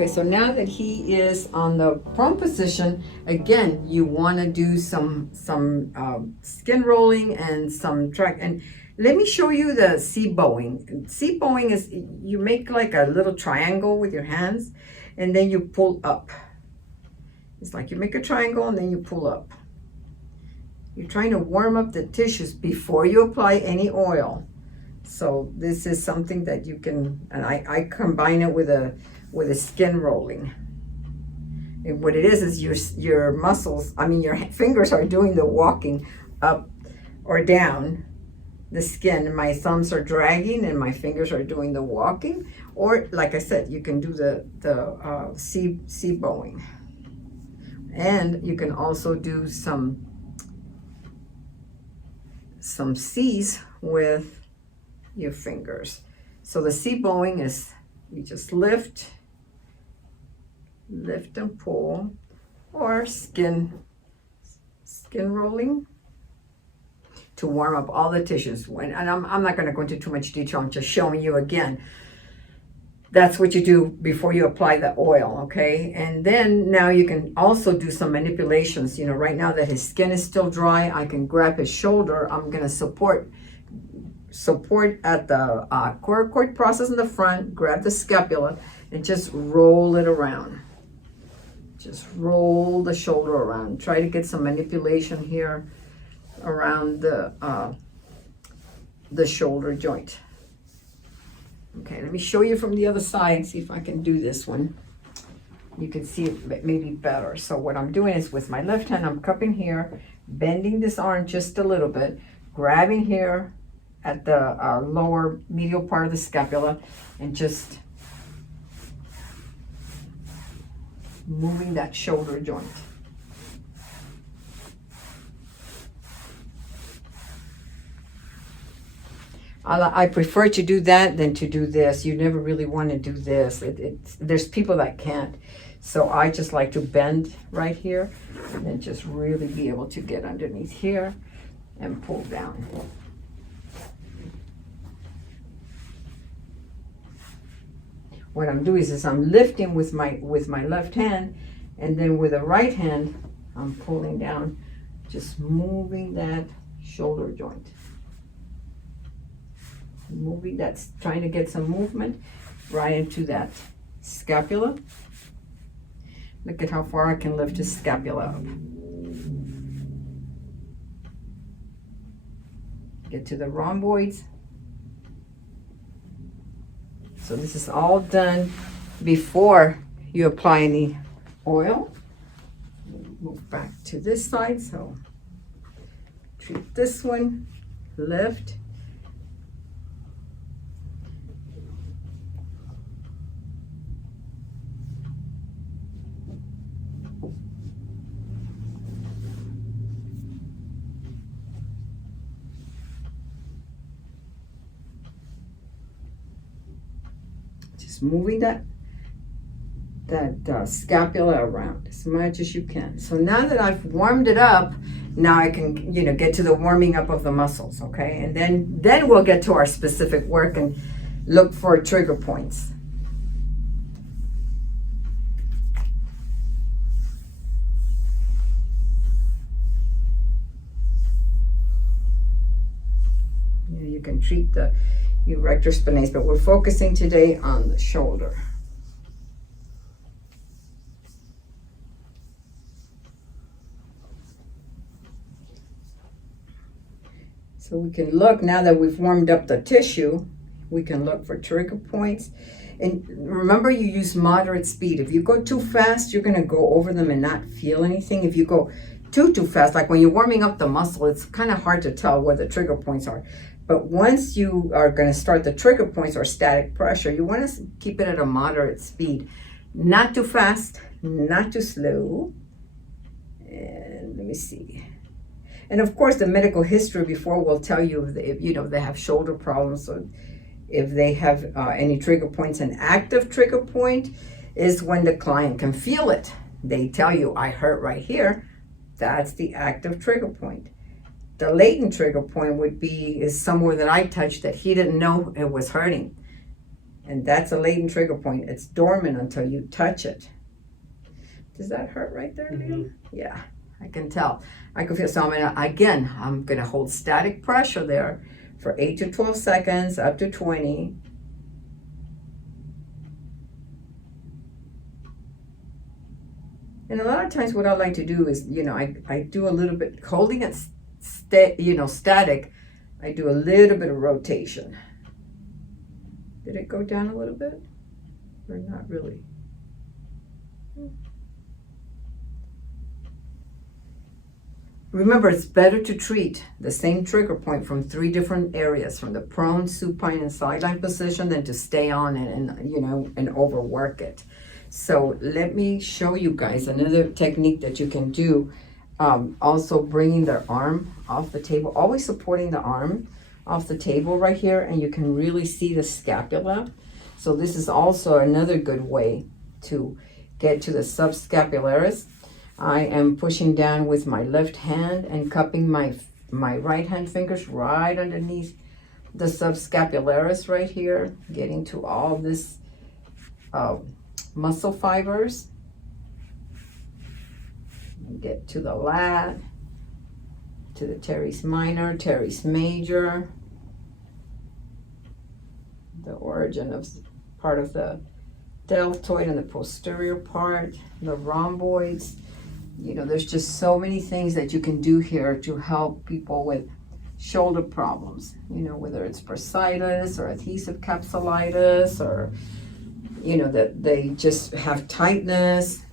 Okay, so now that he is on the prone position, again, you want to do some skin rolling and some track. And let me show you the C bowing. C bowing is you make like a little triangle with your hands, and then you pull up. It's like you make a triangle and then you pull up. You're trying to warm up the tissues before you apply any oil. So this is something that you can, and I combine it with a skin rolling. And what it is your muscles, I mean your fingers are doing the walking up or down the skin. My thumbs are dragging and my fingers are doing the walking. Or like I said, you can do the C bowing. And you can also do some C's with your fingers. So the C bowing is you just lift and pull, or skin rolling to warm up all the tissues. And I'm not going to go into too much detail. I'm just showing you again. That's what you do before you apply the oil, okay? And then now you can also do some manipulations. You know, right now that his skin is still dry, I can grab his shoulder. I'm going to support at the coracoid process in the front, grab the scapula, and just roll it around. Just roll the shoulder around. Try to get some manipulation here around the shoulder joint. Okay, let me show you from the other side, see if I can do this one. You can see it maybe better. So what I'm doing is with my left hand, I'm cupping here, bending this arm just a little bit, grabbing here at the lower medial part of the scapula, and just moving that shoulder joint. I prefer to do that than to do this. You never really want to do this. There's people that can't. So I just like to bend right here and then just really be able to get underneath here and pull down. What I'm doing is I'm lifting with my left hand, and then with the right hand, I'm pulling down, just moving that shoulder joint. Moving, that's trying to get some movement right into that scapula. Look at how far I can lift his scapula up. Get to the rhomboids. So this is all done before you apply any oil. Move back to this side. So treat this one, lift. Moving that scapula around as much as you can. So now that I've warmed it up, now I can, you know, get to the warming up of the muscles, okay? And then we'll get to our specific work and look for trigger points. You can treat the erector spinalis, but we're focusing today on the shoulder. So we can look, now that we've warmed up the tissue, we can look for trigger points. And remember, you use moderate speed. If you go too fast, you're going to go over them and not feel anything. If you go too fast, like when you're warming up the muscle, it's kind of hard to tell where the trigger points are. But once you are going to start the trigger points or static pressure, you want to keep it at a moderate speed. Not too fast, not too slow. And let me see. And of course, the medical history before will tell you if you know, they have shoulder problems, or if they have any trigger points. An active trigger point is when the client can feel it. They tell you, I hurt right here. That's the active trigger point. The latent trigger point is somewhere that I touched that he didn't know it was hurting. And that's a latent trigger point. It's dormant until you touch it. Does that hurt right there, Liam? Yeah, I can tell. I can feel. So I'm gonna hold static pressure there for 8 to 12 seconds, up to 20. And a lot of times what I like to do is, I do a little bit, holding it static, I do a little bit of rotation. Did it go down a little bit? Or not really? Remember, it's better to treat the same trigger point from 3 different areas, from the prone, supine, and sideline position, than to stay on it and overwork it. So let me show you guys another technique that you can do. Also bringing the arm off the table, always supporting the arm off the table right here, and you can really see the scapula. So this is also another good way to get to the subscapularis. I am pushing down with my left hand and cupping my right hand fingers right underneath the subscapularis right here, getting to all this muscle fibers. Get to the lat, to the teres minor, teres major, the origin of part of the deltoid and the posterior part, the rhomboids. There's just so many things that you can do here to help people with shoulder problems, whether it's bursitis or adhesive capsulitis, or, that they just have tightness.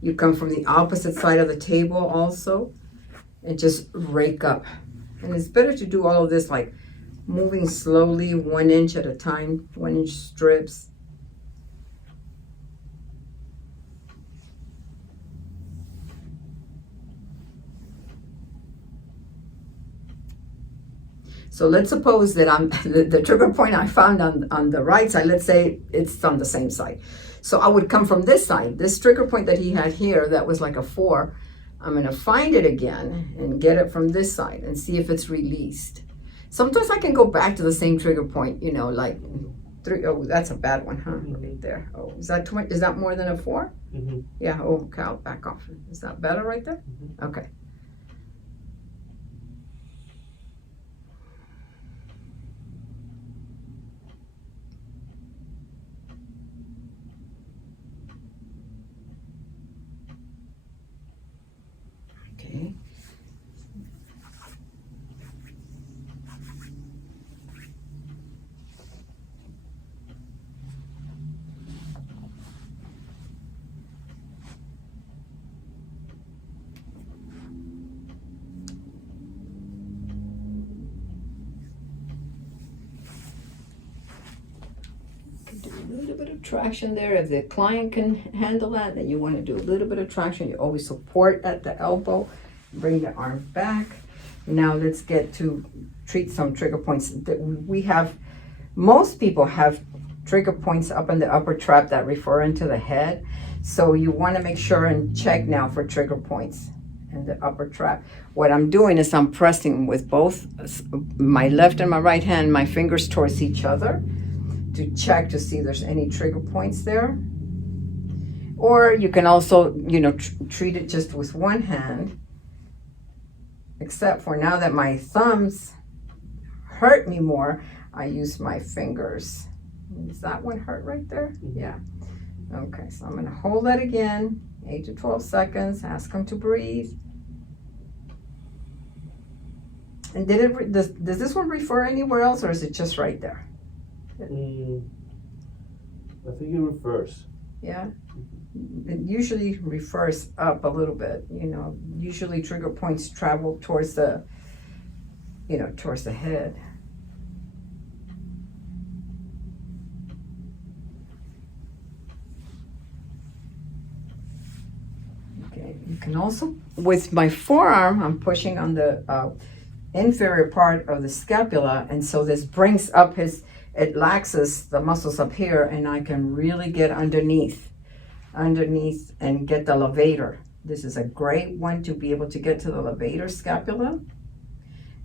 You come from the opposite side of the table also and just rake up. And it's better to do all of this like moving slowly, 1 inch at a time, 1 inch strips. So let's suppose that I'm the trigger point I found on the right side, let's say it's on the same side. So I would come from this side, this trigger point that he had here, that was like a 4. I'm gonna find it again and get it from this side and see if it's released. Sometimes I can go back to the same trigger point, like 3. Oh, that's a bad one, huh? Right there. Oh, is that too much? Is that more than a 4? Yeah, oh, okay, I'll back off. Is that better right there? Okay. Okay. Do a little bit of traction there. If the client can handle that, then you want to do a little bit of traction. You always support at the elbow. Bring the arm back. Now let's get to treat some trigger points that we have. Most people have trigger points up in the upper trap that refer into the head. So you want to make sure and check now for trigger points in the upper trap. What I'm doing is I'm pressing with both my left and my right hand, my fingers towards each other, to check to see if there's any trigger points there. Or you can also, treat it just with one hand, except for now that my thumbs hurt me more, I use my fingers. Does that one hurt right there? Yeah. Okay, so I'm gonna hold that again, 8 to 12 seconds, ask them to breathe. And does this one refer anywhere else, or is it just right there? I think it refers. Yeah, it usually refers up a little bit. Usually trigger points travel towards the, towards the head. Okay, you can also, with my forearm, I'm pushing on the inferior part of the scapula, and so this brings up it laxes the muscles up here, and I can really get underneath and get the levator. This is a great one to be able to get to the levator scapula.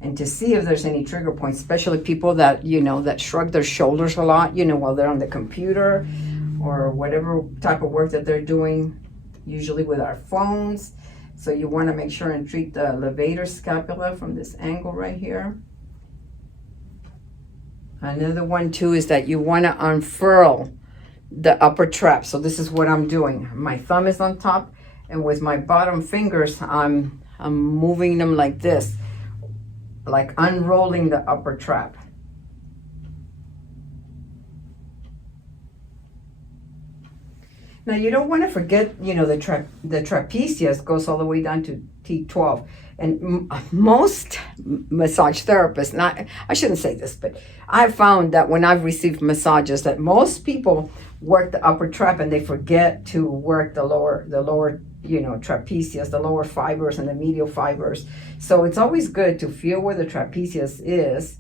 and to see if there's any trigger points, especially people that, that shrug their shoulders a lot, while they're on the computer or whatever type of work that they're doing, usually with our phones. So you want to make sure and treat the levator scapula from this angle right here. Another one too is that you want to unfurl the upper trap. So this is what I'm doing. My thumb is on top, and with my bottom fingers, I'm moving them like this, like unrolling the upper trap. Now you don't want to forget, the trapezius goes all the way down to T12. And most massage therapists, I shouldn't say this, but I've found that when I've received massages that most people work the upper trap and they forget to work the lower, trapezius, the lower fibers and the medial fibers. So it's always good to feel where the trapezius is.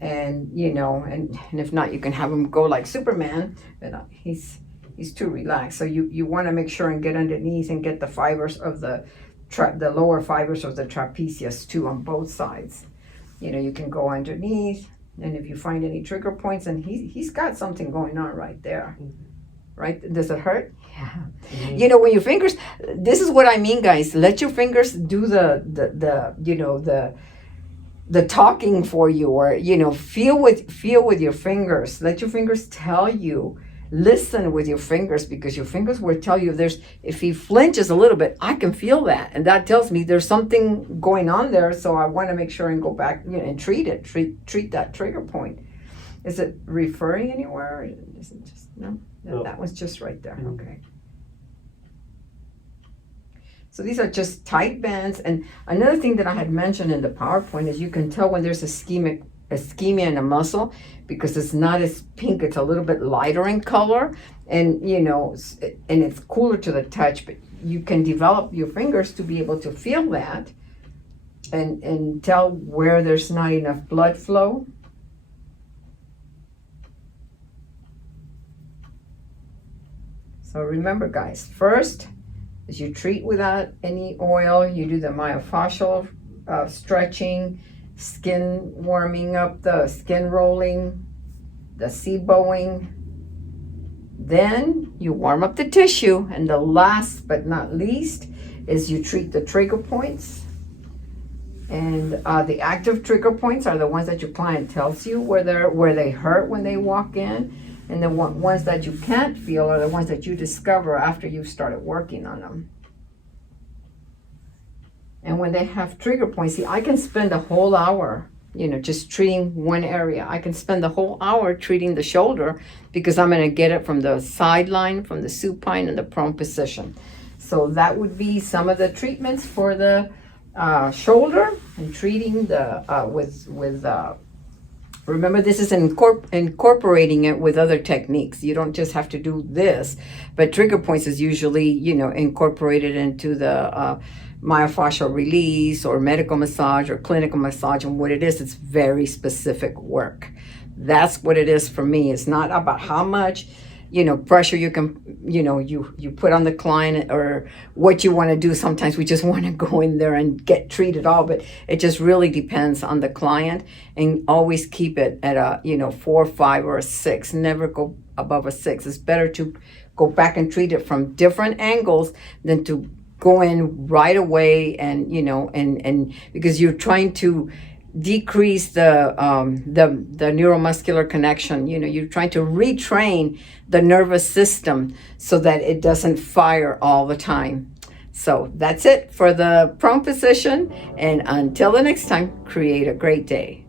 And, and if not, you can have him go like Superman, but he's too relaxed. So you want to make sure and get underneath and get the fibers of the lower fibers of the trapezius too on both sides. You can go underneath, and if you find any trigger points, and he's got something going on right there. Right? Does it hurt? Yeah. Mm-hmm. When your fingers, this is what I mean, guys. Let your fingers do the talking for you, or feel with your fingers. Let your fingers tell you. Listen with your fingers, because your fingers will tell you if he flinches a little bit, I can feel that, and that tells me there's something going on there. So I want to make sure and go back, and treat that trigger point. Is it referring anywhere? Or is it just no? That one's just right there. Mm-hmm. Okay. So these are just tight bands. And another thing that I had mentioned in the PowerPoint is you can tell when there's ischemia in a muscle, because it's not as pink, it's a little bit lighter in color, and and it's cooler to the touch, but you can develop your fingers to be able to feel that and tell where there's not enough blood flow. So remember, guys, first is you treat without any oil, you do the myofascial stretching, skin warming up, the skin rolling, the SIBOing. Then you warm up the tissue, and the last but not least is you treat the trigger points. And the active trigger points are the ones that your client tells you where they hurt when they walk in, and the ones that you can't feel are the ones that you discover after you've started working on them. And when they have trigger points, see, I can spend a whole hour, just treating one area. I can spend the whole hour treating the shoulder, because I'm going to get it from the sideline, from the supine, and the prone position. So that would be some of the treatments for the shoulder, and treating the remember, this is incorporating it with other techniques. You don't just have to do this, but trigger points is usually, incorporated into the myofascial release or medical massage or clinical massage. And what it is, it's very specific work. That's what it is for me. It's not about how much, pressure you can, you put on the client or what you want to do. Sometimes we just want to go in there and get treated all, but it just really depends on the client, and always keep it at a, 4, 5, or a 6. Never go above a 6. It's better to go back and treat it from different angles than to go in right away and and because you're trying to decrease the neuromuscular connection. You're trying to retrain the nervous system so that it doesn't fire all the time. So that's it for the prone position, and until the next time, create a great day.